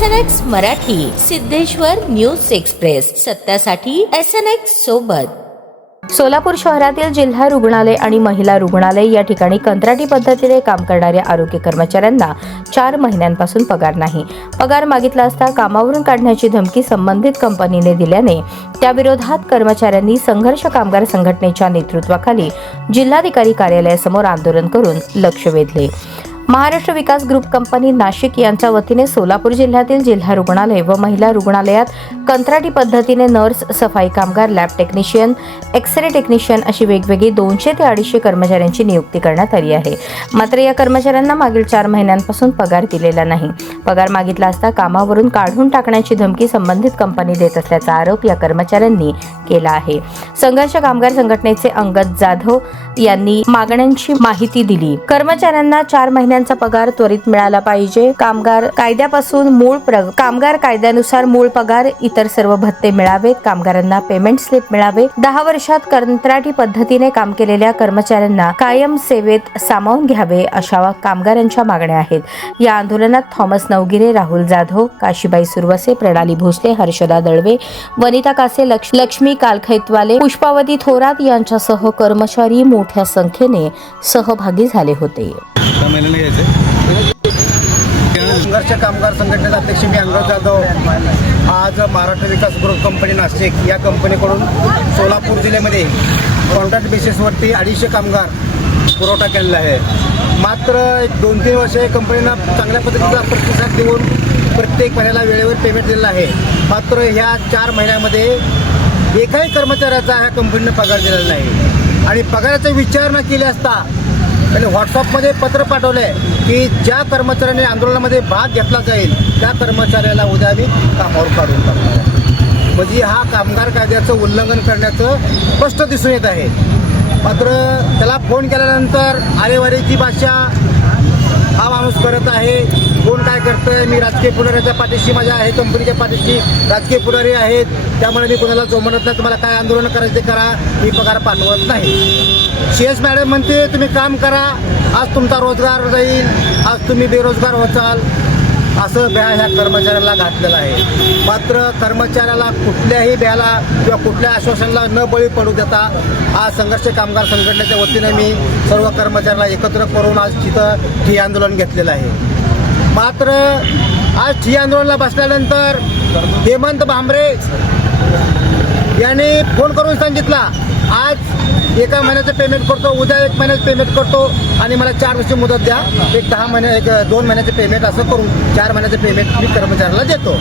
SNX Marathi, Siddheshwar news express, सत्यासाठी SNX सोबत। सोलापूर शहरातील जिल्हा रुग्णालय आणि महिला रुग्णालय या ठिकाणी कंत्राटी पद्धतीने काम करणाऱ्या आरोग्य कर्मचाऱ्यांना 4 महिन्यांपासून पगार नाही। पगार मागितला असता कामावरून काढण्याची धमकी संबंधित कंपनीने दिल्याने त्याविरोधात कर्मचाऱ्यांनी संघर्ष कामगार संघटनेच्या नेतृत्वाखाली जिल्हाधिकारी कार्यालयासमोर आंदोलन करून लक्ष वेधले। महाराष्ट्र विकास ग्रुप कंपनी नाशिक यांच्या वतीने सोलापूर जिल्ह्यातील जिल्हा रुग्णालय व महिला रुग्णालयात कंत्राटी पद्धतीने नर्स, सफाई कामगार, लॅब टेक्निशियन, एक्स-रे टेक्निशियन अशी वेगवेगळी 200 ते 250 कर्मचाऱ्यांची नियुक्ती करण्यात आली आहे। मात्र या कर्मचाऱ्यांना मागील 4 महिन्यांपासून पगार दिलेला नाही। पगार मागितला असता कामावरून काढून टाकण्याची धमकी संबंधित कंपनी देत असल्याचा आरोप या कर्मचाऱ्यांनी केला आहे। संघर्ष कामगार संघटनेचे अंगद जाधव यांनी मागण्यांची माहिती दिली। कर्मचाऱ्यांना 4 महिन्यांचा पगार त्वरित मिळाला पाहिजे। कामगार कायद्यानुसार मूळ पगार, इतर सर्व भत्ते मिळावेत। कामगारांना पेमेंट स्लिप मिळावे। 10 वर्षात कंत्राटी पद्धतीने काम केलेल्या कर्मचाऱ्यांना कायम सेवेत सामावून घ्यावे अशा कामगारांच्या मागण्या आहेत। या आंदोलनात थॉमस नवगिरे, राहुल जाधव, काशीबाई सुरवसे, प्रणाली भोसले, हर्षदा दळवे, वनिता कासे, लक्ष्मी कालखैतवाले, पुष्पावती थोरात यांच्यासह कर्मचारी मोठ्या संख्येने सहभागी झाले होते। संघर्ष कामगार संघटनेचे अध्यक्ष मी अंगद जाधव आज महाराष्ट्र विकास ग्रुप कंपनी नाशिक या कंपनीकडून सोलापूर जिल्ह्यामध्ये कॉन्ट्रॅक्ट बेसिसवरती 250 कामगार पुरवठा केलेला आहे। मात्र 2-3 वर्ष कंपनीनं चांगल्या पद्धतीचा प्रतिसाद देऊन प्रत्येक महिन्याला वेळेवर पेमेंट दिलेला आहे। मात्र ह्या 4 महिन्यामध्ये एकाही कर्मचाऱ्याचा ह्या कंपनीनं पगार दिलेला नाही आणि पगाराचा विचार न केला असता त्यांनी व्हॉट्सअपमध्ये पत्र पाठवले की ज्या कर्मचाऱ्याने आंदोलनामध्ये भाग घेतला जाईल त्या कर्मचाऱ्याला उद्या आम्ही कामावर काढून टाकणार। म्हणजे हा कामगार कायद्याचं उल्लंघन करण्याचं स्पष्ट दिसून येत आहे। मात्र त्याला फोन केल्यानंतर आरेवारीची भाषा हा माणूस करत आहे। कोण काय करतंय, मी राजकीय पुढाऱ्याच्या पाठीशी, माझ्या आहे कंपनीच्या पाठीशी राजकीय पुढारी आहेत, त्यामुळे मी कोणाला जो म्हणत नाही, तुम्हाला काय आंदोलन करायचं ते करा, मी पगार पाठवत नाही। CS मॅडम म्हणते तुम्ही काम करा, आज तुमचा रोजगार जाईल, आज तुम्ही बेरोजगार होचाल, असं भ्या ह्या कर्मचाऱ्याला घातलेलं आहे। मात्र कर्मचाऱ्याला कुठल्याही भ्याला किंवा कुठल्या आश्वासनाला न बळी पडू देता आज संघर्ष कामगार संघटनेच्या वतीने मी सर्व कर्मचाऱ्याला एकत्र करून आज तिथं ठिय्या आंदोलन घेतलेलं आहे। मात्र आज ठिय्या आंदोलनाला बसल्यानंतर हेमंत भांबरे यांनी फोन करून सांगितला आज 1 महिन्याचं पेमेंट करतो, उद्या 1 महिन्याचं पेमेंट करतो आणि मला 4 वर्ष मुदत द्या, 2 महिन्याचे पेमेंट असं करून 4 महिन्याचं पेमेंट मी कर्मचाऱ्याला देतो।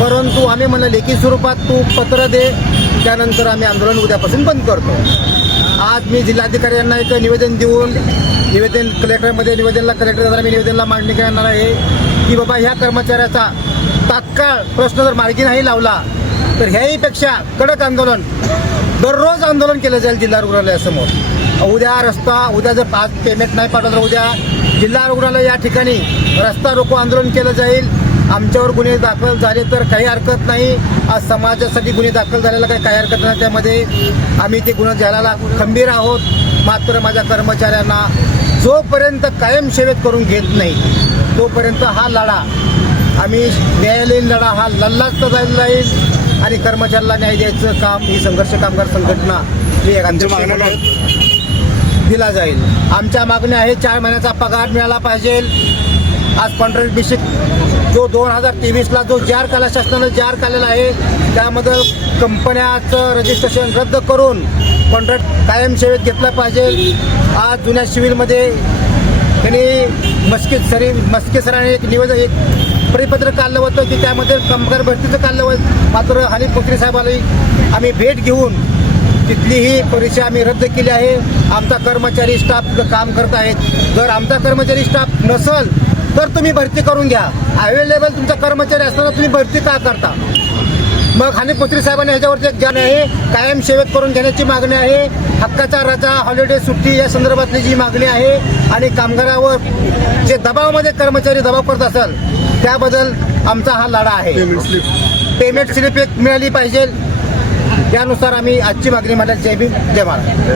परंतु आम्ही म्हणलं लेखी स्वरूपात तू पत्र दे, त्यानंतर आम्ही आंदोलन उद्यापासून बंद करतो। आज मी जिल्हाधिकारी यांना एक निवेदन देऊन कलेक्टरला मी निवेदनला मांडणी करणार आहे की बाबा ह्या कर्मचाऱ्याचा तात्काळ प्रश्न जर मार्गी नाही लावला तर ह्याहीपेक्षा कडक आंदोलन, दररोज आंदोलन केलं जाईल जिल्हा रुग्णालयासमोर। उद्या जर आज पेमेंट नाही पाठवलं तर उद्या जिल्हा रुग्णालय या ठिकाणी रस्ता रोको आंदोलन केलं जाईल। आमच्यावर गुन्हे दाखल झाले तर काही हरकत नाही, आज समाजासाठी गुन्हे दाखल झालेला काही हरकत नाही, त्यामध्ये आम्ही ते गुन्हे घ्यायला खंबीर आहोत। मात्र माझ्या कर्मचाऱ्यांना जोपर्यंत कायम सेवेत करून घेत नाही तोपर्यंत हा लढा आम्ही न्यायालयीन लढा हा लढलाच जाईल आणि कर्मचाऱ्याला न्याय द्यायचं काम ही संघर्ष कामगार संघटना दिला जाईल। आमच्या मागण्या आहे 4 महिन्याचा पगार मिळाला पाहिजे। आज कॉन्ट्रॅक्ट बेसिस जो 2023ला जो जार काढला, शासनानं जार काढलेला आहे, त्यामध्ये कंपन्याचं रजिस्ट्रेशन रद्द करून कॉन्ट्रॅक्ट कायम सेवेत घेतला पाहिजे। आज जुन्या सिव्हिलमध्ये त्यांनी मस्के सरांनी एक परिपत्रक काढलं होतं की त्यामध्ये कामगार भरतीचं काढलं होतं। मात्र हनी पुत्री साहेबांनी आम्ही भेट घेऊन तिथलीही परीक्षा आम्ही रद्द केली आहे। आमचा कर्मचारी स्टाफ काम करत आहेत। जर आमचा कर्मचारी स्टाफ नसेल तर तुम्ही भरती करून घ्या, अवेलेबल तुमचा कर्मचारी असताना तुम्ही भरती का करता? मग हनी पुत्री साहेबांनी ह्याच्यावरती एक जाण आहे, कायम सेवेत करून घेण्याची मागणी आहे। हक्काचा रजा, हॉलिडे, सुट्टी या संदर्भातली जी मागणी आहे आणि कामगारावर जे दबावामध्ये कर्मचारी दबाव करत असेल त्याबद्दल आमचा हा लढा आहे। पेमेंट स्लिप एक मिळाली पाहिजे, त्यानुसार आम्ही आजची मागणी मांडली। जय भीम, जय महाराष्ट्र।